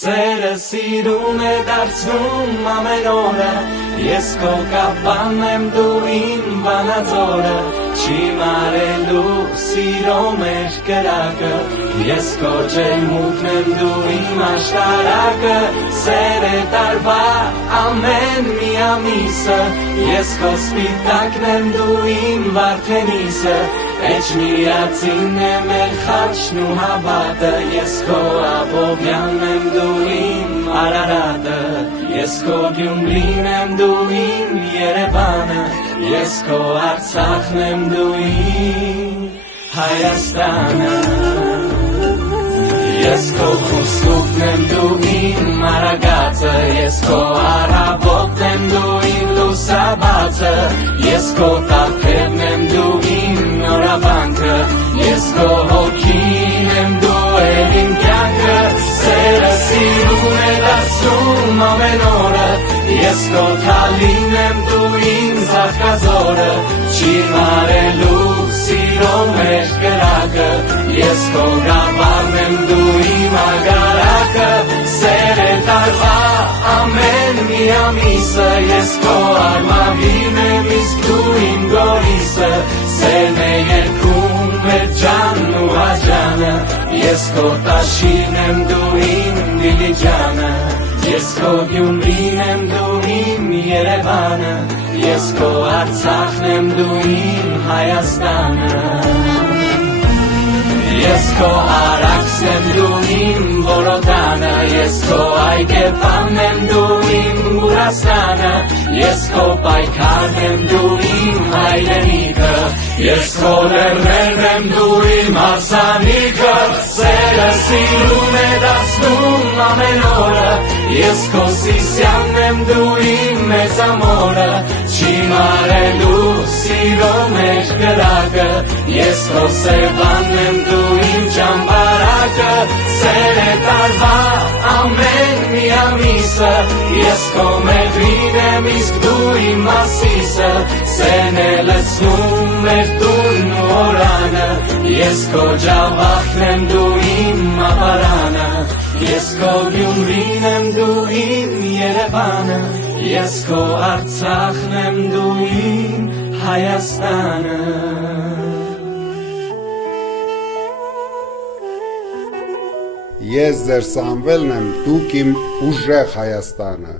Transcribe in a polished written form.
Սերը սիրուն է դարձնում ամեն օրը, ես քո կապան եմ դու իմ վանաձորը, չի մարելու սիրո մեր կրակը, ես քո ջերմուկն եմ դու իմ աշտարակը, սեր է տարվա ամեն մի ամիսը, ես քո սպիտակն եմ դու իմ վարդենիսը, Էջմիածին է մեր խաչն ու հավատը, ես քո Աբովյանն եմ դու իմ Արարատը, ես քո Գյումրին եմ դու իմ Երևանը, ես քո Արցախն եմ դու իմ Հայաստանը, ես քո Խուսկուկն եմ դու իմ Արագածը, ես քո Առավոտն եմ դու իմ Լուսաբացը, ես քո Տաթևն եմ դու իմ Նորավանքը, ես քո հոգին եմ դու էլ իմ կյանքը, սերը սիրուն է դարձնում ամեն օրը, ես քո Թալին եմ դու իմ Զարքազորը, չի մարելու սիրո մեր կրակը, ես քո Գավառն եմ դու իմ Ագարակը, սեր է տարվա ամեն մի ամիսը, ես քո Արմավիրն եմ իսկ դու իմ Գորիսը, սերն է երգում մեր ջանն ու հաջանը, ես քո Տաշիրն եմ դու իմ Դիլիջանը, ես քո Գյումրին եմ դու իմ Երևանը, ես քո Արցախն եմ դու իմ Հայաստանը, ես քո Արաքսն եմ դու իմ Որոտանը, ես քո Այգեպանն եմ դու իմ Ուրաստանը, ես քո Պայքարն եմ դու իմ հայրենիքը, ես քո լեռներն եմ դու իմ հարսանիքը, սերը սիրուն է դարձնում ամեն օրը, ես քո Սիսյանն եմ դու իմ մեծամորը, չի մարելու սիրո մեր կրակը, ես քո Սևանն եմ դու իմ ճամբարակը, սեր է տարվա ամեն մի ամիսը, ես քո Մեղրին եմ իսկ դու իմ Մասիսը, սերն է լցնում մեր տունն ու օրանը, ես քո Ջավախն եմ դու իմ ապարանը, ես քո Գյումրին եմ դու իմ Երևանը, ես քո Արցախն եմ դու իմ Հայաստանը, Ես ձեր Սամվելն եմ, դուք իմ ուժեղ Հայաստանը,